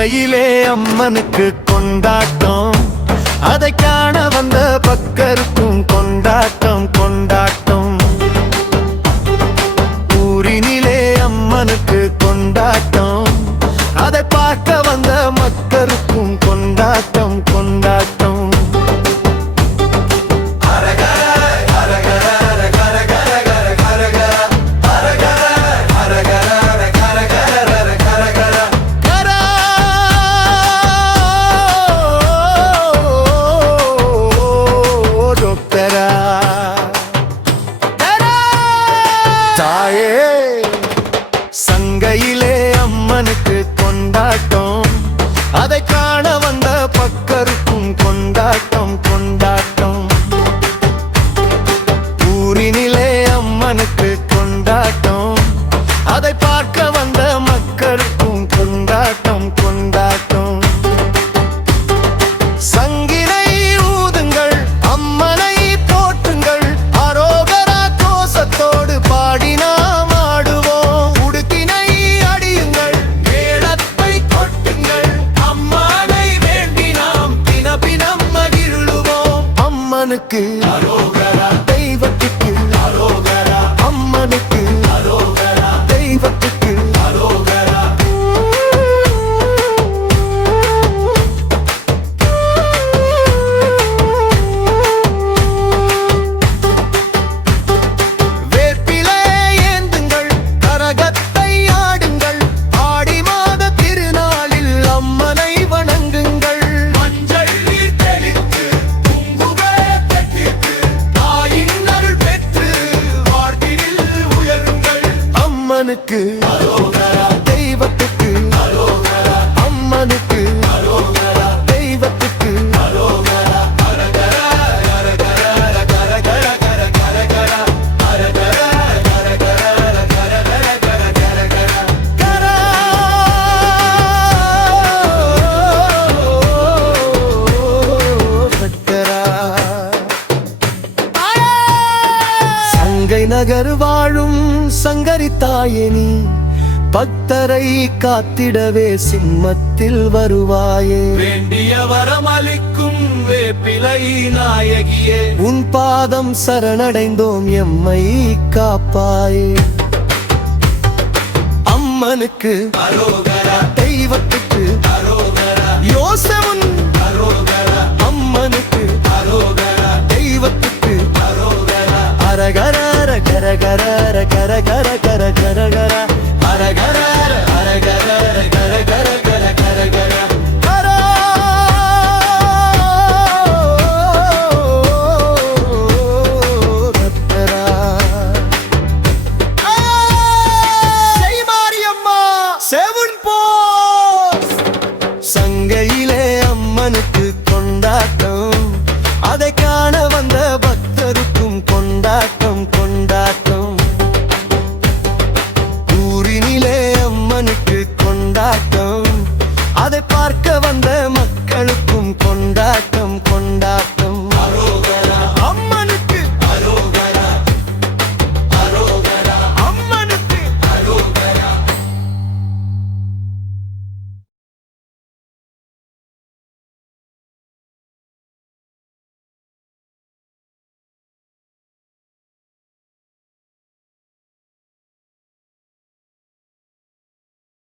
சங்கையிலே அம்மனுக்கு கொண்டாட்டம், அதை காண வந்த பக்தருக்கும் கொண்டாட்டம் கொண்டாட்டம். ஊரினிலே அம்மனுக்கு கொண்டாட்டம், அதை பார்க்க வந்த மக்களுக்கும் கொண்டாட்டம் கொண்டாட்டம். சங்கையிலே அம்மனுக்கு கொண்டாட்டம், அதை காண வந்த பக்தருக்கும் கொண்டாட்டம் கொண்டாட்டம். ஊரினிலே அம்மனுக்கு கொண்டாட்டம், அதை பார்க்க வந்த மக்களுக்கும் கொண்டாட்டம் கொண்டாட்டம். சங்கினை ஊதுங்கள், அம்மனை போற்றுங்கள், அரோகரா கோஷத்தோடு பாடினா அம்மனுக்கு அரோகரா, தெய்வத்துக்கு அரோகரா, அம்மனுக்கு அரோகரா, தெய்வத்துக்கு அரோகரா. வேப்பிலை ஏந்துங்கள், கரகத்தை ஆடுங்கள், ஆடி மாத திருநாளில் அம்மனை வணங்குங்கள். அம்மனுக்கு அரோகரா, தெய்வத்துக்கு அரோகரா, அம்மனுக்கு அரோகரா, தெய்வத்துக்கு அரோகரா. அரகரா அரகரா அரகரா அரகரா அரகரா சங்கை நகர் வாழும் சங்கரித்தாயே நீ, பக்தரை காத்திடவே சிம்மத்தில் வருவாயே. வேண்டிய வரமளிக்கும் வேப்பிலை நாயகியே, உன் பாதம் சரணடைந்தோம், எம்மை காப்பாயே. அம்மனுக்கு அரோகரா, தெய்வத்துக்கு அரோகரா, யோசமுன் அரோகரா, அம்மனுக்கு அரோகரா, தெய்வத்துக்கு அரோகரா. அரகர கர கர கர கர கர கர கர